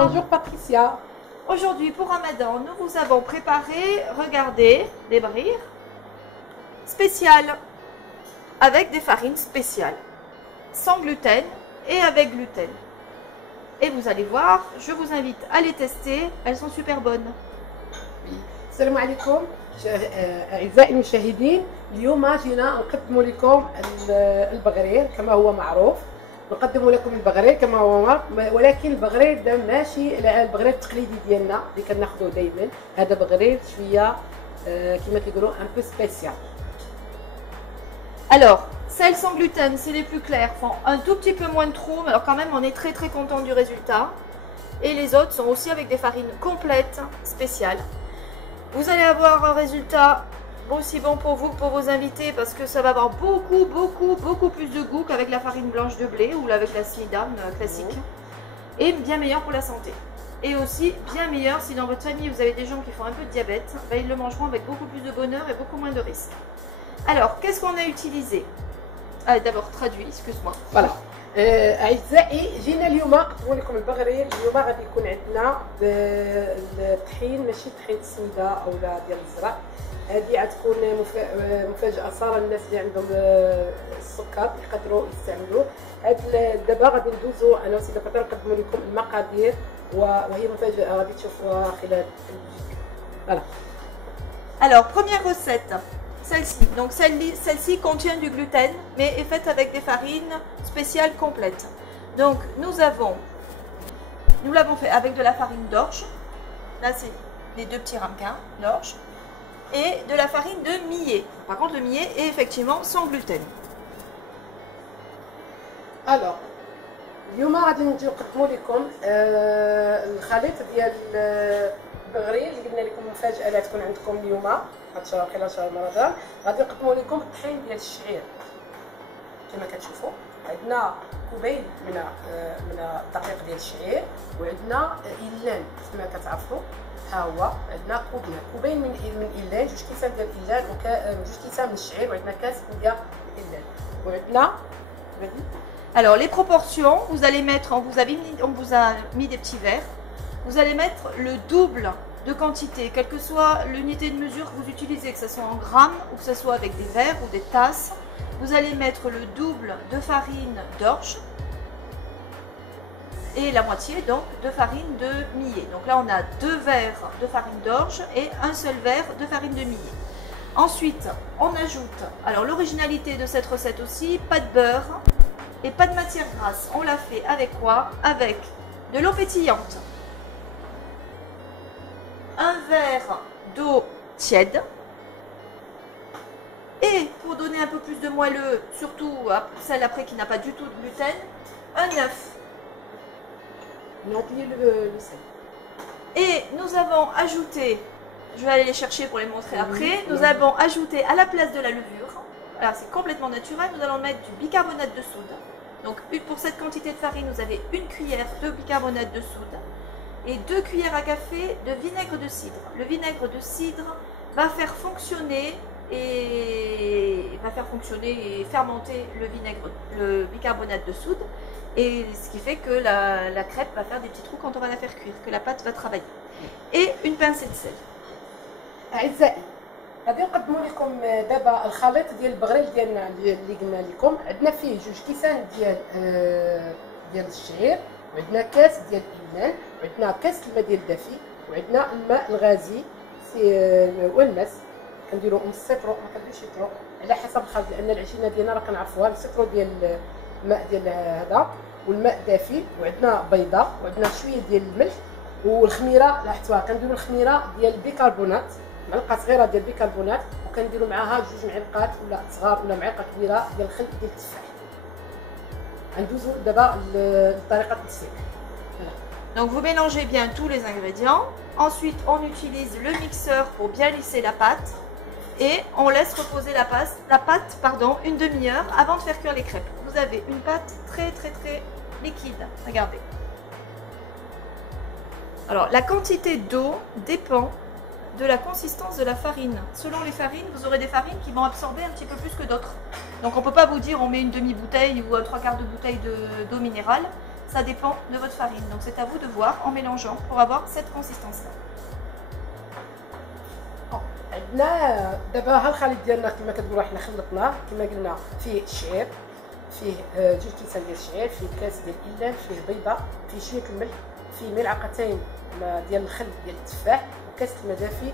Bonjour Patricia. Aujourd'hui pour Ramadan, nous vous avons préparé, regardez, des brires spéciales avec des farines spéciales, sans gluten et avec gluten. Et vous allez voir, je vous invite à les tester, elles sont super bonnes. السلام عليكم أعزائي المشاهدين. اليوم جينا نقدم لكم البغرير كما هو معروف. نقدم لكم البغرير كما هو معروف، ولكن البغرير ده ماشي البغرير التقليدي ديالنا اللي كناخذوه دائما. هذا بغرير شويه كما كيقولوا ان بو سبيسيال. Alors, celles sans gluten, c'est les plus claires, font un tout petit peu moins de trous, mais alors quand même on est très content du résultat. Et les autres sont aussi avec des farines complètes, spéciales. Vous allez avoir un résultat aussi bon pour vous que pour vos invités parce que ça va avoir beaucoup plus de goût qu'avec la farine blanche de blé ou avec la Sidam classique. Et bien meilleur pour la santé. Et aussi bien meilleur si dans votre famille vous avez des gens qui font un peu de diabète, ben ils le mangeront avec beaucoup plus de bonheur et beaucoup moins de risques. Alors, qu'est-ce qu'on a utilisé? D'abord traduit, excuse-moi. Voilà. أعزائي جينا اليوم نقدموا لكم البغرير. اليوم غادي يكون عندنا الطحين، ماشي طحين السميده او لا ديال الزرع. هذه غتكون مفاجاه صار الناس اللي عندهم السكر يقدروا يستعملوه. دابا غادي ندوزو انا وسيده فاطمه نقدموا لكم المقادير وهي مفاجاه غادي تشوفوها خلال الفيديو. فوالا. Alors, première recette. Celle-ci. Donc celle-ci contient du gluten, mais est faite avec des farines spéciales complètes. Donc nous l'avons fait avec de la farine d'orge. Là c'est les deux petits ramequins d'orge. Et de la farine de millet. Par contre le millet est effectivement sans gluten. Alors, اليوم غادي نجيو نقدموا لكم الخليط ديال البغرير اللي قلنا لكم مفاجاه اللي تكون عندكم اليوم خلال شهر رمضان. غادي نقدموا لكم الطحين ديال الشعير كما كتشوفوا. عندنا كوبين من الدقيق ديال الشعير، وعندنا إلان كما كتعرفوا. ها هو عندنا كوبين من إلان، جوج كيسان ديال الإلان وجوج كيسان من الشعير، وعندنا كاس ديال الإلان، وعندنا Alors les proportions, vous allez mettre, on vous a mis des petits verres, vous allez mettre le double de quantité, quelle que soit l'unité de mesure que vous utilisez, que ce soit en grammes ou que ce soit avec des verres ou des tasses. Vous allez mettre le double de farine d'orge et la moitié donc de farine de millet. Donc là on a 2 verres de farine d'orge et un seul verre de farine de millet. Ensuite on ajoute, alors l'originalité de cette recette aussi, pas de beurre et pas de matière grasse. On l'a fait avec quoi? Avec de l'eau pétillante, un verre d'eau tiède, et pour donner un peu plus de moelleux, surtout celle après qui n'a pas du tout de gluten, un œuf. Et nous avons ajouté, je vais aller les chercher pour les montrer après, nous avons ajouté à la place de la levure, alors c'est complètement naturel, nous allons mettre du bicarbonate de soude. Donc pour cette quantité de farine, vous avez une cuillère de bicarbonate de soude et 2 cuillères à café de vinaigre de cidre. Le vinaigre de cidre va faire fonctionner et fermenter le bicarbonate de soude, et ce qui fait que la crêpe va faire des petits trous quand on va la faire cuire, que la pâte va travailler. Et une pincée de sel. أعزائي غادي نقدموا لكم دابا الخليط ديال البغرير ديالنا اللي قلنا لكم. عندنا فيه 2 كيسان ديال الشعير، وعندنا كاس ديال الإلان، وعندنا كاس الماء ديال الدافي، وعندنا الماء الغازي والماس. كنديروا سيترو، ما كنديروش سيترو على حسب الخليط، لان العجينه ديالنا راه كنعرفوها. السيترو ديال الماء ديال هذا، والماء دافي، وعندنا بيضه، وعندنا شويه ديال الملح، والخميره لاحظتوها كنديروا الخميره ديال البيكربونات، معلقه صغيره ديال البيكربونات، وكنديروا معاها 2 معلقات ولا صغار ولا معلقه كبيره ديال الخل ديال التفاح. غندوزو دابا لطريقه التسويه. Donc vous mélangez bien tous les ingrédients. Ensuite on utilise le mixeur pour bien lisser la pâte. Et on laisse reposer la pâte une demi-heure avant de faire cuire les crêpes. Vous avez une pâte très liquide, regardez. Alors la quantité d'eau dépend de la consistance de la farine. Selon les farines, vous aurez des farines qui vont absorber un petit peu plus que d'autres. Donc on ne peut pas vous dire on met une demi-bouteille ou 3/4 de bouteille d'eau minérale. ça dépend de votre farine. Donc c'est à vous de voir en mélangeant pour avoir cette consistance-là. عندنا دابا ها الخليط ديالنا كما كتقولوا حنا خلطناه كما قلنا فيه الشعير، فيه جوج كيسان ديال الشعير، فيه كاس ديال اللان، فيه بيضه، فيه شويه الملح، فيه ملعقتين ديال الخل ديال التفاح، وكاس الماء دافي،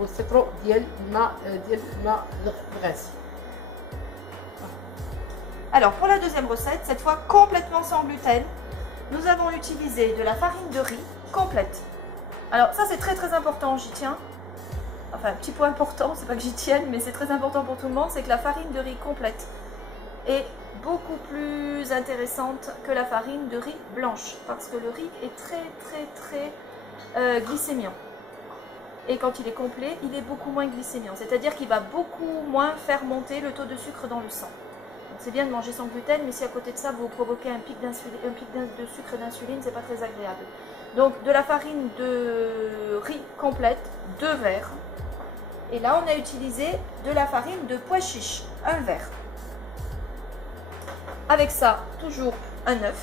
وسيترو ديال الماء الغازي. Alors pour la deuxième recette, cette fois complètement sans gluten, nous avons utilisé de la farine de riz complète. Alors ça c'est très important, j'y tiens. Enfin, petit point important, c'est pas que j'y tienne, mais c'est très important pour tout le monde, c'est que la farine de riz complète est beaucoup plus intéressante que la farine de riz blanche, parce que le riz est très glycémiant. Et quand il est complet, il est beaucoup moins glycémiant, c'est-à-dire qu'il va beaucoup moins faire monter le taux de sucre dans le sang. C'est bien de manger sans gluten, mais si à côté de ça vous provoquez un pic de sucre et d'insuline, c'est pas très agréable. Donc de la farine de riz complète, 2 verres. Et là on a utilisé de la farine de pois chiche, 1 verre. Avec ça, toujours un œuf.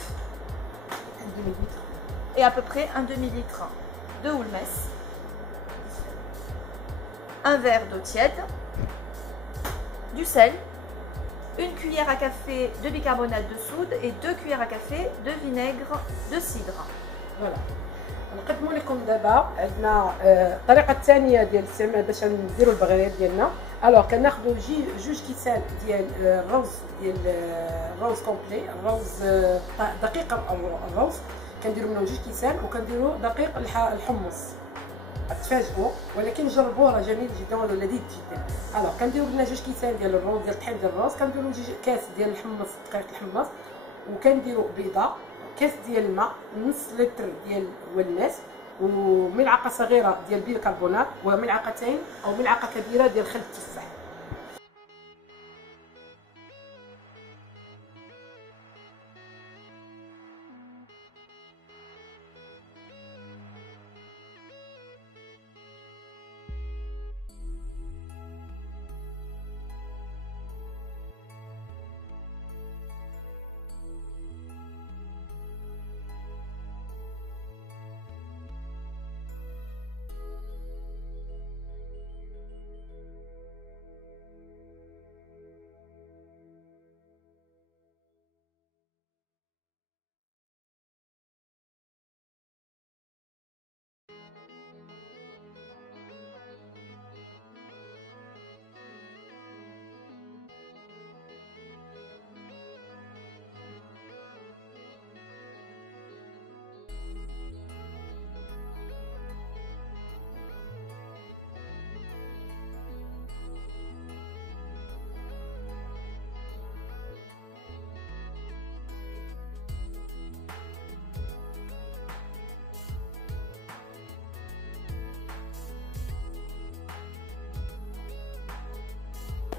Un demi-litre. Et à peu près un demi-litre de houlmès. Un verre d'eau tiède. Du sel. Une cuillère à café de bicarbonate de soude et 2 cuillères à café de vinaigre de cidre. Voilà. نقدموا لكم دابا عندنا الطريقه الثانيه ديال الاستعمال باش نديروا البغرير ديالنا. الوغ كناخذوا جوج كيسان ديال الروز كومبلي، الروز دقيق الروز كنديروا منهم جوج كيسان، وكنديروا دقيق الحمص. تفاجئوا ولكن جربوه راه جميل جدا ولذيذ جدا. الوغ كنديروا لنا جوج كيسان ديال الروز ديال الطحين ديال الروز، كنديروا جوج كاس ديال الحمص دقيق الحمص، وكنديروا بيضه، كاس ديال الماء، نص لتر ديال والناس، وملعقه صغيره ديال بيكربونات، وملعقتين او ملعقه كبيره ديال خل التفاح.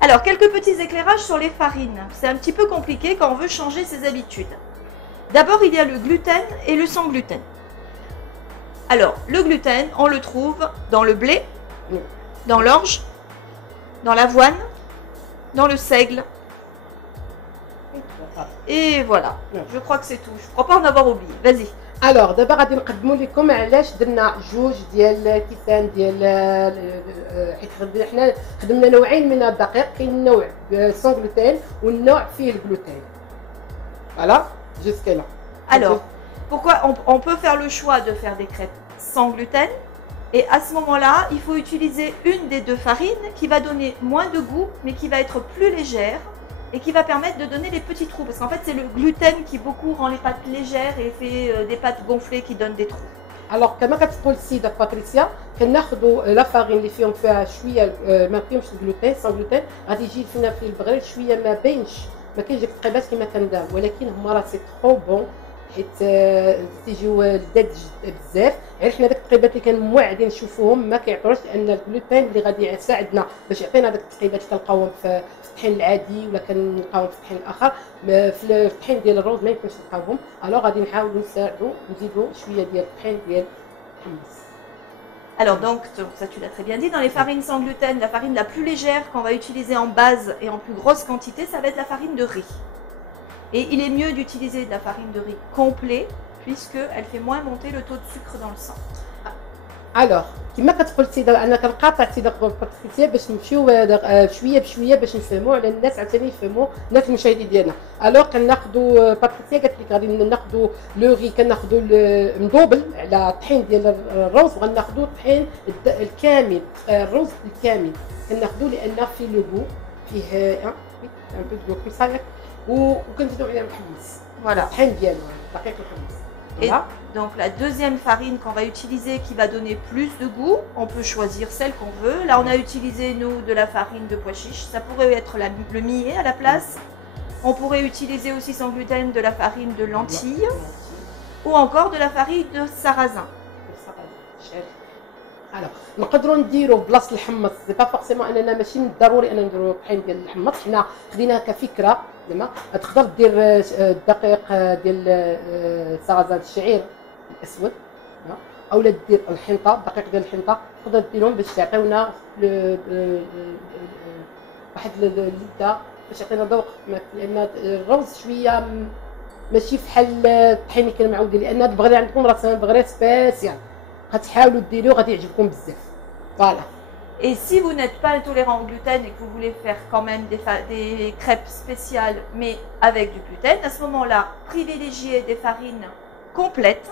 Alors, quelques petits éclairages sur les farines. C'est un petit peu compliqué quand on veut changer ses habitudes. D'abord, il y a le gluten et le sans gluten. Alors, le gluten, on le trouve dans le blé, dans l'orge, dans l'avoine, dans le seigle. Et voilà, je crois que c'est tout. Je ne crois pas en avoir oublié. Vas-y. الوغ دابا غادي نقدموا لكم علاش درنا جوج ديال الكيسان ديال حيت حنا خدمنا نوعين من الدقيق، كاين النوع سون غلوتين والنوع فيه الجلوتين. فوالا جوسك لا. Alors, pourquoi on peut faire le choix de faire des crêpes sans gluten, et à ce moment-là, il faut utiliser une des deux farines qui va donner moins de goût, mais qui va être plus légère et qui va permettre de donner les petits trous. Parce qu'en fait, c'est le gluten qui beaucoup rend les pâtes légères et fait des pâtes gonflées qui donnent des trous. الوغ كما كتقول السيده باتريسيا، كناخذوا لا فارين اللي فيهم فيها شويه ما فيهمش الجلوتين سون جلوتين، غادي يجي فينا في البغرير شويه ما باينش، ما كاينش ديك التقيبات كما كندار، ولكن هما راه سي ترو بون حيت تيجيو لذاذ بزاف. غير حنا داك التقيبات اللي كانوا موعدين نشوفوهم ما كيعطيوش، لان الجلوتين اللي غادي يساعدنا باش يعطينا داك التقيبات اللي كنلقاوهم في الطحين العادي ولا كنلقاوهم في الطحين الاخر، في الطحين ديال الروز ما يمكنش نلقاوهم. الوغ غادي نحاولوا نساعدوا نزيدوا شويه ديال الطحين ديال الحمص. Alors donc, ça tu l'as très bien dit, dans les farines sans gluten, la farine la plus légère qu'on va utiliser en base et en plus grosse quantité, ça va être la farine de riz. Et il est mieux d'utiliser de la farine de riz complet puisqu'elle fait moins monter le taux de sucre dans le sang. الوغ كما كتقول السيده انا كنقاطع السيده باتريسيا باش نمشيو شويه بشويه باش نفهموا على الناس عاوتاني يفهموا الناس المشاهدين ديالنا. الوغ كناخذوا باتريسيا قالت لك غادي ناخذوا لو غي كناخذوا مدوبل على الطحين ديال الروز وغناخذوا الطحين الكامل الروز الكامل كناخذوا لان فيه لو بو فيه ان بو دو كريسايك وكنزيدوا عليه الحمص. Voilà. الطحين ديالو دقيق الحمص. Et donc la deuxième farine qu'on va utiliser qui va donner plus de goût, on peut choisir celle qu'on veut. Là on a utilisé nous de la farine de pois chiche, ça pourrait être le millet à la place. On pourrait utiliser aussi sans gluten de la farine de lentilles ou encore de la farine de sarrasin. Alors, نقدروا نديروا بلاصه الحمص سي با فورسيمون اننا ماشي ضروري ان نديروا الطحين ديال الحمص حنا خديناها كفكره زعما تقدر دير الدقيق ديال سرزان الشعير الاسود او لا دير الحنطه الدقيق ديال الحنطه تقدر ديرهم باش تعطيونا واحد اللذه باش يعطينا ذوق لان الروز شويه ماشي بحال الطحين اللي كانوا معودين لان هاد البغري عندكم راه بغري سبيسيال غتحاولوا ديروه غادي يعجبكم بزاف فوالا. Et si vous n'êtes pas intolérant au gluten et que vous voulez faire quand même des crêpes spéciales mais avec du gluten, à ce moment-là, privilégiez des farines complètes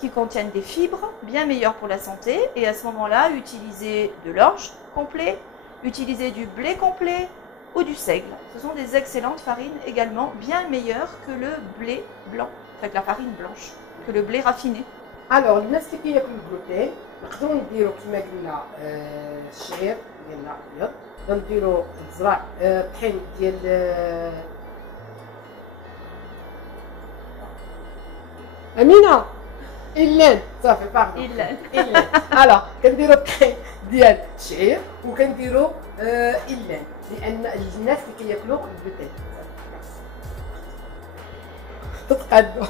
qui contiennent des fibres bien meilleures pour la santé et à ce moment-là, utilisez de l'orge complet, utilisez du blé complet ou du seigle. Ce sont des excellentes farines également bien meilleures que le blé blanc, enfin que la farine blanche, que le blé raffiné. الوغ الناس اللي كياكلوا الجلوتين نقدروا نديروا كما قلنا الشعير ديالنا الابيض غنديروا الزرع الطحين ديال امينه إلان صافي باغي إلان الوغ كنديروا الطحين ديال الشعير وكنديروا إلان لان الناس اللي كياكلوا الجلوتين تتقادوا.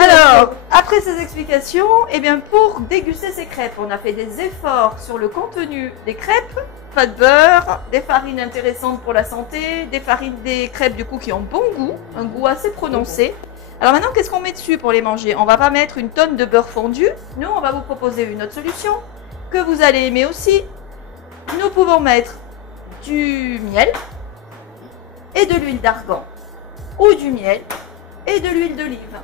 Alors, après ces explications, eh bien pour déguster ces crêpes, on a fait des efforts sur le contenu des crêpes, pas de beurre, des farines intéressantes pour la santé, des crêpes du coup qui ont bon goût, un goût assez prononcé. Alors maintenant, qu'est-ce qu'on met dessus pour les manger? On va pas mettre une tonne de beurre fondu. Nous, on va vous proposer une autre solution que vous allez aimer aussi. Nous pouvons mettre du miel et de l'huile d'argan ou du miel et de l'huile d'olive.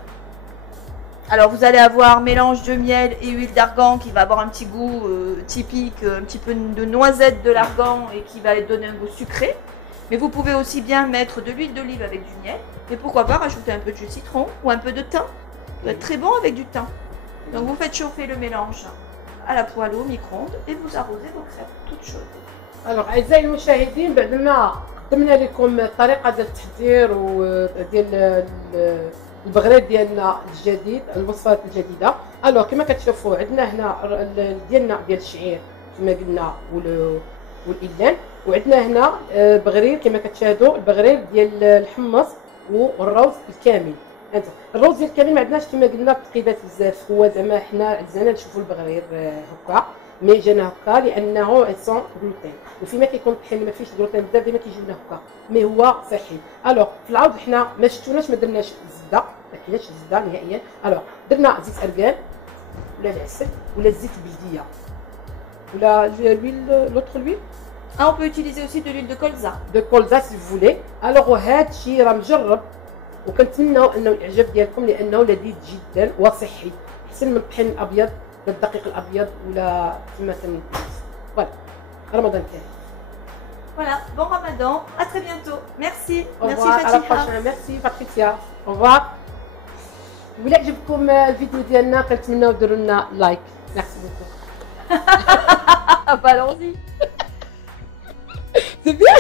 Alors vous allez avoir un mélange de miel et huile d'argan qui va avoir un petit goût typique, un petit peu de noisette de l'argan et qui va donner un goût sucré. Mais vous pouvez aussi bien mettre de l'huile d'olive avec du miel et pourquoi pas rajouter un peu de jus de citron ou un peu de thym. Ça va être très bon avec du thym. Donc vous faites chauffer le mélange à la poêle au micro-ondes et vous arrosez vos crêpes toutes chaudes. Alors أعزائي المشاهدين بعد ما قدمنا لكم الطريقة ديال التحضير وديال البغريد ديالنا الجديد الوصفات الجديده. الوغ كما كتشوفوا عندنا هنا ديالنا ديال الشعير كما قلنا والإلان وعندنا هنا بغرير كما كتشاهدوا البغرير ديال الحمص والروز الكامل. الروز ديال الكامل ما عندناش كما قلنا تقيدات بزاف هو زعما حنا عزانا نشوفوا البغرير هكا مي جانا هكا لانه سون غلوتين وفيما كيكون الطحين ما فيش غلوتين بزاف ديما كيجي لنا هكا مي هو صحي. الوغ في العوض حنا ما شفتوناش ما درناش الزبده ما كايناش الزبده نهائيا. الوغ درنا زيت ارغان ولا العسل ولا الزيت البلديه ولا l'huile l'autre huile. Ah, on peut utiliser aussi de l'huile de colza. De colza si vous voulez. الوغ هاد الشيء راه مجرب وكنتمناو انه يعجب ديالكم لانه لذيذ جدا وصحي احسن من الطحين الابيض ولا الدقيق الابيض ولا كما فوالا. رمضان كريم. Voilà, bon ramadan, à très bientôt. Merci. Au Merci revoir, à la Fatiha. prochaine. Merci Patricia. Au revoir. ولا عجبكم الفيديو ديالنا كنتمناو ديروا لنا لايك. ميرسي بوكو. Allons-y. C'est bien.